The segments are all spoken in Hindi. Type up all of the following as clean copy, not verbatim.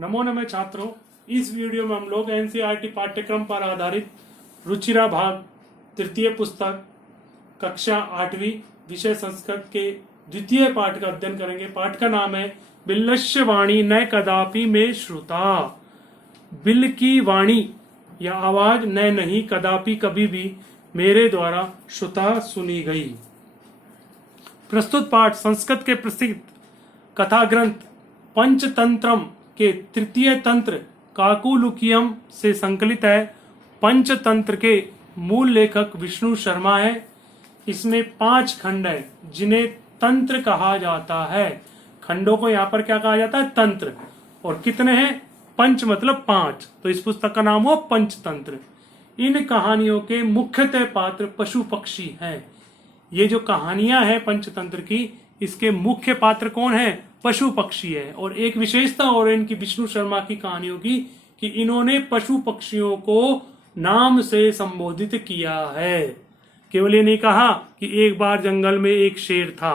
नमो नमः छात्रों। इस वीडियो में हम लोग एनसीईआरटी पाठ्यक्रम पर आधारित रुचिरा भाग तृतीय पुस्तक कक्षा 8वीं विषय संस्कृत के द्वितीय पाठ का अध्ययन करेंगे। पाठ का नाम है बिल्लस्य वाणी न कदापि में श्रुता। बिल की वाणी या आवाज न नहीं कदापि कभी भी मेरे द्वारा श्रुता सुनी गई। प्रस्तुत पाठ संस्कृत के प्रसिद्ध कथा ग्रंथ पंचतंत्रम के तृतीय तंत्र काकुलुकियम से संकलित है। पंचतंत्र के मूल लेखक विष्णु शर्मा है। इसमें 5 खंड है जिन्हें तंत्र कहा जाता है। खंडों को यहाँ पर क्या कहा जाता है? तंत्र। और कितने हैं? पंच मतलब 5। तो इस पुस्तक का नाम हुआ पंचतंत्र। इन कहानियों के मुख्यतः पात्र पशु पक्षी हैं। ये जो कहानियां हैं पंचतंत्र की, इसके मुख्य पात्र कौन है? पशु पक्षी है। और एक विशेषता और इनकी विष्णु शर्मा की कहानियों की कि इन्होंने पशु पक्षियों को नाम से संबोधित किया है। केवल ये नहीं कहा कि एक बार जंगल में एक शेर था,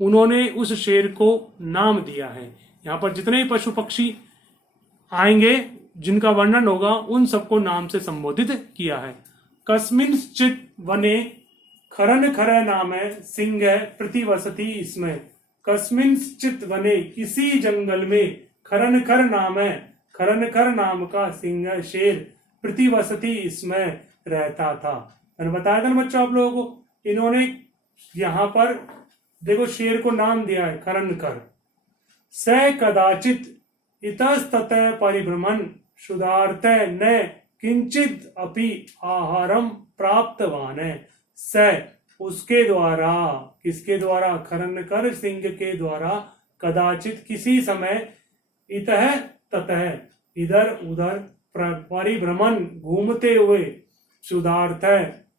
उन्होंने उस शेर को नाम दिया है। यहाँ पर जितने भी पशु पक्षी आएंगे जिनका वर्णन होगा उन सबको नाम से संबोधित किया है। कस्मिंश्चित् वने खरन खर नाम है सिंह प्रतिवसति। इसमें कस्मिंश्चित् वने किसी जंगल में खरन खर नाम है, खरन खर नाम का सिंह शेर प्रतिवसति इसमें रहता था। मैंने बताया था ना बच्चों आप लोगों को, इन्होंने यहाँ पर देखो शेर को नाम दिया है खरन खर। स कदाचित इतस्ततः परिभ्रमण शुदार्थ न किंचित अपि आहारम प्राप्तवान है। स उसके द्वारा, किसके द्वारा? खरन कर सिंह के द्वारा, कदाचित किसी समय, इतः ततः इधर उधर, परिभ्रमण घूमते हुए, शुदार्थ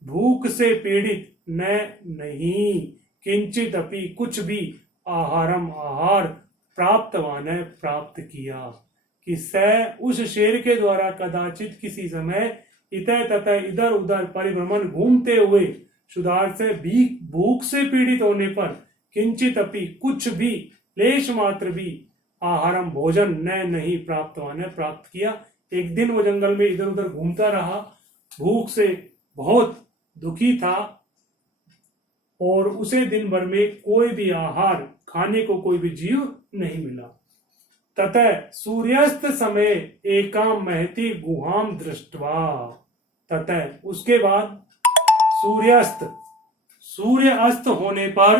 भूख से पीड़ित, न नहीं, किंचित अपि कुछ भी, आहारम आहार, प्राप्तवान है प्राप्त किया। कि स उस शेर के द्वारा कदाचित किसी समय, इतः ततः इधर उधर, परिभ्रमण घूमते हुए, शुदार्थ से भी भूख से पीड़ित होने पर, किंचित अपि कुछ भी, लेश मात्र भी, आहारम भोजन न नहीं, प्राप्तवान है प्राप्त किया। एक दिन वो जंगल में इधर उधर घूमता रहा, भूख से बहुत दुखी था और उसे दिन भर में कोई भी आहार खाने को कोई भी जीव नहीं मिला। ततः सूर्यास्त समय एकाम महती गुहाम दृष्टवा। ततः उसके बाद सूर्यास्त, सूर्य अस्त होने पर,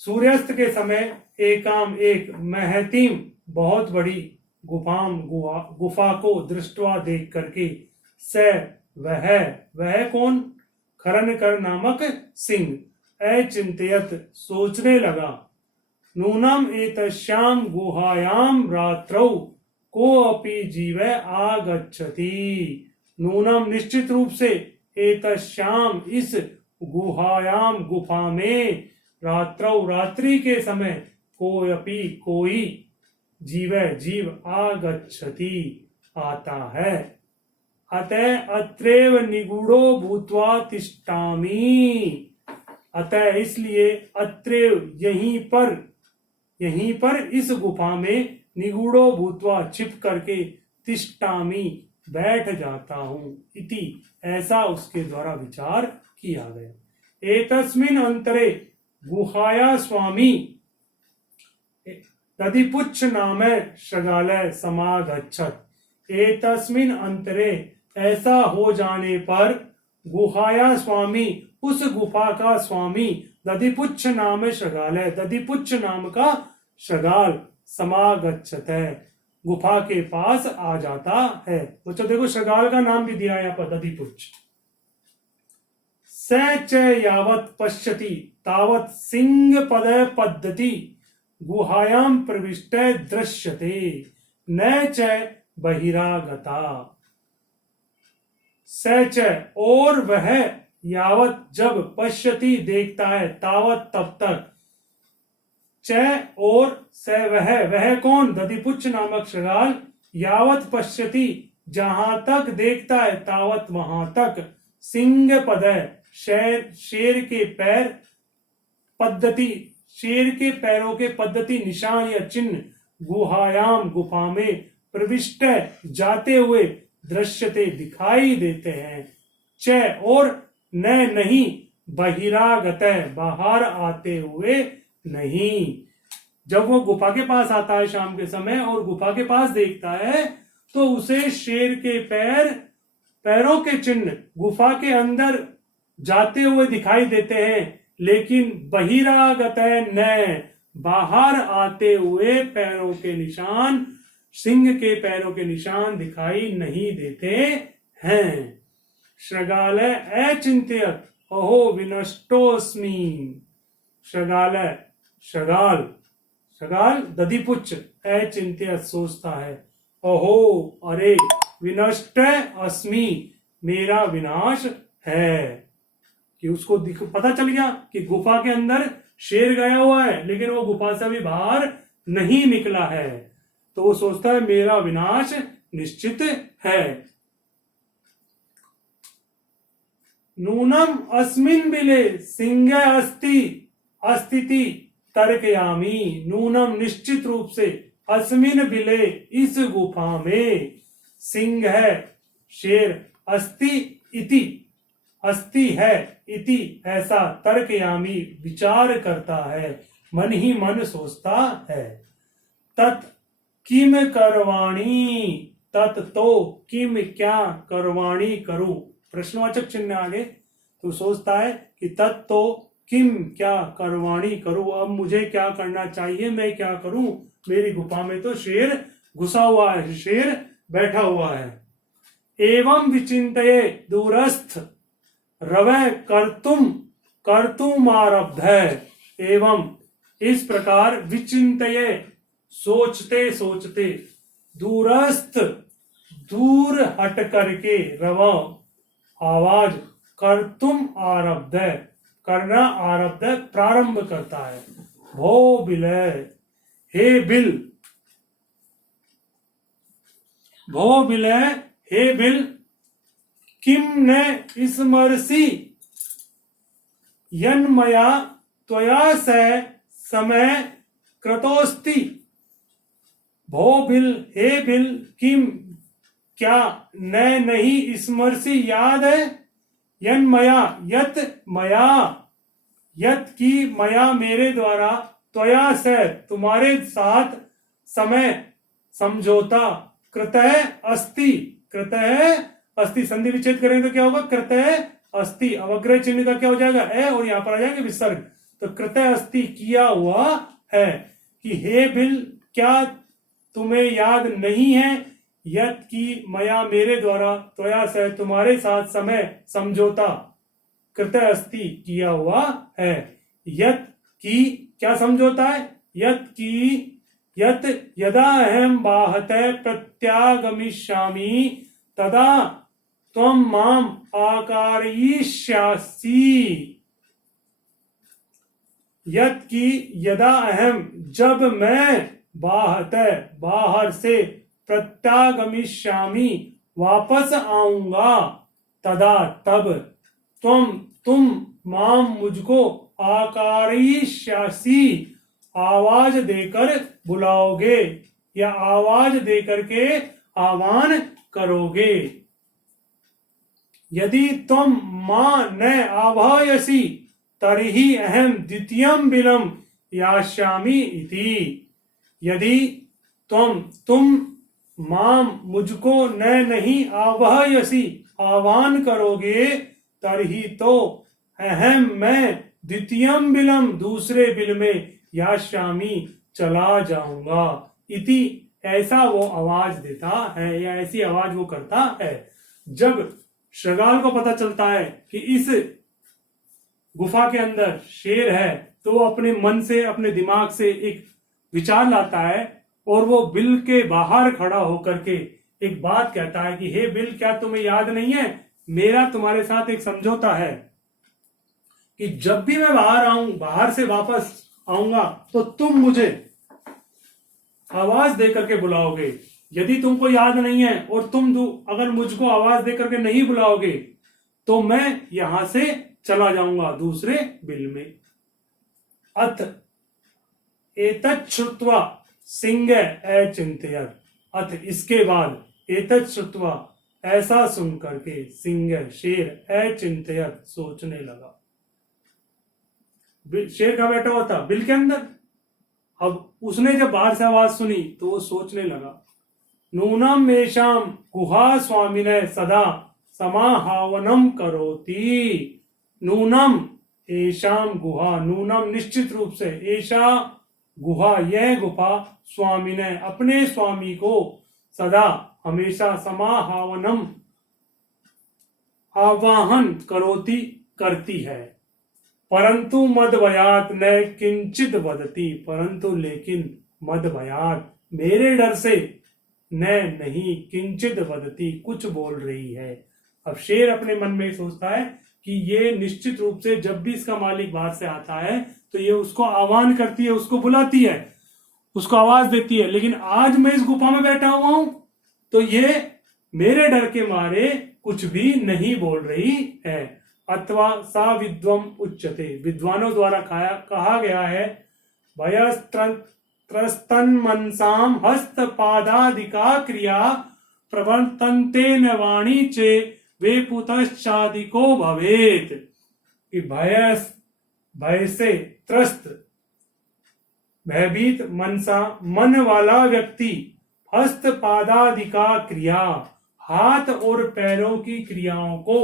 सूर्यास्त के समय एकाम एक, महतीम बहुत बड़ी, गुफाम गुफा को दृष्टवा देख करके, स वह कौन? खरन कर नामक सिंह, अचिंत्यत सोचने लगा, नूनम एतस्याम गुहायाम रात्रौ को अपि जीव आगच्छति। नूनम निश्चित रूप से, एतस्याम इस, गुहायाम गुफा में, रात्रौ रात्रि के समय, कोयपि कोई, जीव आगच्छति आता है। अतः अत्रैव निगूढ़ो भूत्वा तिष्ठामि। अतः इसलिए, अत्रैव यहीं पर इस गुफा में, निगूढ़ो भूत्वा छिप करके, तिष्ठामि बैठ जाता हूं। इति ऐसा उसके द्वारा विचार किया गया। एतस्मिन् अंतरे गुहाया स्वामी दधिपुच्छ नाम शृगालय समागच्छत्। एतस्मिन् अंतरे ऐसा हो जाने पर, गुहाया स्वामी उस गुफा का स्वामी, दधिपुच्छ नाम शृगालय, दधिपुच्छ नाम का शृगाल, समागच्छत गुफा के पास आ जाता है। बच्चों देखो शृगाल का नाम भी दिया है यहाँ पर, दधिपुच्छ। स च यावत् पश्यति तावत् सिंह पद पद्धति गुहायाम प्रविष्ट दृश्यते न च बहिरागता। स च और वह, यावत जब, पश्यति देखता है, तावत तब तक, च और, स वह कौन? दधिपुच्छ नामक शृगाल, यावत पश्यति जहां तक देखता है, तावत वहां तक, सिंह पद शेर के पैर, पद्धति शेर के पैरों के, पद्धति निशान या चिन्ह, गुहायाम गुफा में प्रविष्ट जाते हुए दृश्यते दिखाई देते हैं। च और न नहीं बहिरागत बाहर आते हुए नहीं। जब वो गुफा के पास आता है शाम के समय और गुफा के पास देखता है तो उसे शेर के पैरों के चिन्ह गुफा के अंदर जाते हुए दिखाई देते हैं, लेकिन बहिरागत न बाहर आते हुए पैरों के निशान, सिंह के पैरों के निशान दिखाई नहीं देते हैं। श्रगाल अचिंत्यत अहो विनष्टोस्मि। श्रगाल दधिपुच्छ अचिंत्यत सोचता है, अहो अरे, विनष्ट अस्मि मेरा विनाश है। कि उसको पता चल गया कि गुफा के अंदर शेर गया हुआ है, लेकिन वो गुफा से भी बाहर नहीं निकला है, तो वो सोचता है मेरा विनाश निश्चित है। नूनम अस्मिन बिले सिंह अस्तिति तर्कयामी। नूनम निश्चित रूप से, अस्मिन बिले इस गुफा में, सिंह है शेर, अस्ति है इति ऐसा, तर्कयामी विचार करता है, मन ही मन सोचता है। तत् किम करवाणी, तत् तो किम क्या, करवाणी करूं, प्रश्नवाचक चिन्ह आगे, तो सोचता है कि तत् तो किम क्या करवाणी करूं, अब मुझे क्या करना चाहिए, मैं क्या करूं, मेरी गुफा में तो शेर घुसा हुआ है, शेर बैठा हुआ है। एवं विचिंतये दूरस्थ रवै कर्तुम आरब्ध है। एवं इस प्रकार, विचिंतये सोचते सोचते, दूरस्थ दूर हट करके, रव आवाज, कर्तुम आरब्ध करना, आरब्ध प्रारंभ करता है। भो बिलय, हे बिल, भो बिलय हे बिल, किम न स्मरसि यन्मया त्वया स समय कृतोस्ति। भो बिल हे बिल, किम क्या, न नहीं, स्मरसि याद है, यन्मया यत मया, यत की मया मेरे द्वारा, त्वया से तुम्हारे साथ, समय समझौता, कृतः अस्ति, कृतः अस्ति, संधि विच्छेद करेंगे तो क्या होगा, कृतः अस्ति, अवग्रह चिन्ह का क्या हो जाएगा, ए, और यहां पर आ जाएगा विसर्ग, तो कृतः अस्ति किया हुआ है। कि हे बिल, क्या तुम्हें याद नहीं है, यत की मया मेरे द्वारा, त्वया से तुम्हारे साथ, समय समझौता, कृतः अस्ति किया हुआ है। यत की क्या समझौता है, यत की, यत यदा अहम बाहते प्रत्यागमिष्यामि तदा त्वं माम आकारयिष्यासि। यत की यदा अहम, जब मैं, बाहते बाहर से, प्रत्यागमिष्यामि वापस आऊंगा, तदा तब, तुम माम मुझको, आकारयिष्यासि आवाज देकर बुलाओगे, या आवाज देकर के आह्वान करोगे। यदि तुम मां न आवाहयसि तर्हि अहम द्वितीयं बिलं यास्यामि इति। यदि तुम मां मुझको न नहीं आवाहयसि आह्वान करोगे, तर्हि तो अहम मैं द्वितीयं बिलं दूसरे बिल में यास्यामि चला जाऊंगा इति ऐसा वो आवाज देता है, या ऐसी आवाज वो करता है। जब श्रगाल को पता चलता है कि इस गुफा के अंदर शेर है, तो वो अपने मन से, अपने दिमाग से एक विचार लाता है और वो बिल के बाहर खड़ा होकर के एक बात कहता है कि हे बिल, क्या तुम्हें याद नहीं है, मेरा तुम्हारे साथ एक समझौता है कि जब भी मैं बाहर से वापस आऊंगा तो तुम मुझे आवाज देकर के बुलाओगे। यदि तुमको याद नहीं है और तुम अगर मुझको आवाज देकर के नहीं बुलाओगे तो मैं यहां से चला जाऊंगा दूसरे बिल में। अथ एतत् श्रुत्वा सिंह अचिंत्यत। अथ इसके बाद एतत् श्रुत्वा ऐसा सुन करके सिंह शेर अचिंत्यत सोचने लगा। शेर का बैठा हुआ था बिल के अंदर। अब उसने जब बाहर से आवाज सुनी तो वो सोचने लगा, नूनम मेषाम गुहा स्वामिने सदा समाहावनम करोति। नूनम एशाम गुहा, नूनम निश्चित रूप से, एशा गुहा यह गुफा, स्वामिने अपने स्वामी को, सदा हमेशा, समाहावनम आवाहन करोति करती है, परंतु मदभयात न किंचित वदती, परंतु लेकिन मदभयात मेरे डर से, न नहीं किंचित वदती कुछ बोल रही है। अब शेर अपने मन में सोचता है कि ये निश्चित रूप से जब भी इसका मालिक बाहर से आता है तो ये उसको आह्वान करती है, उसको बुलाती है, उसको आवाज देती है, लेकिन आज मैं इस गुफा में बैठा हुआ हूं तो ये मेरे डर के मारे कुछ भी नहीं बोल रही है। अथवा सा विद्वम उच्यते, विद्वानों द्वारा कहा गया है, भयस्त्रस्तन मनसाम हस्तपादादिका क्रिया प्रवर्तन्ते न वाणी चे वे पुतश्चादिको भवेत। कि भय से त्रस्त, भयभीत मनसा मन वाला व्यक्ति, हस्तपादादिका क्रिया हाथ और पैरों की क्रियाओं को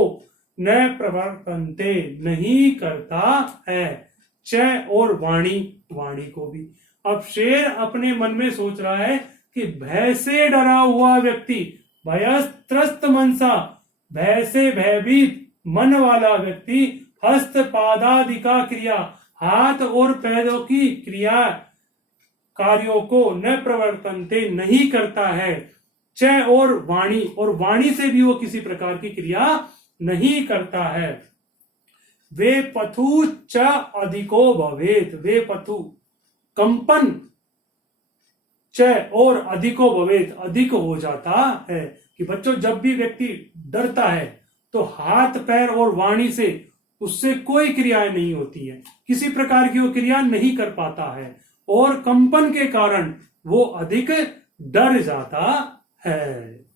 न प्रवर्तन्ते नहीं करता है, च और वाणी, वाणी को भी। अब शेर अपने मन में सोच रहा है कि भय से डरा हुआ व्यक्ति, भयस्त्रस्त मनसा, भय से भयभीत मन वाला व्यक्ति, हस्तपादादिका क्रिया हाथ और पैरों की क्रिया कार्यों को न प्रवर्तनते नहीं करता है, च और वाणी से भी वो किसी प्रकार की क्रिया नहीं करता है। वे पथु च अधिको भवेत, वे पथु कंपन, च और अधिको भवेत अधिक हो जाता है। कि बच्चों जब भी व्यक्ति डरता है तो हाथ पैर और वाणी से उससे कोई क्रियाएं नहीं होती है, किसी प्रकार की वो क्रिया नहीं कर पाता है और कंपन के कारण वो अधिक डर जाता है।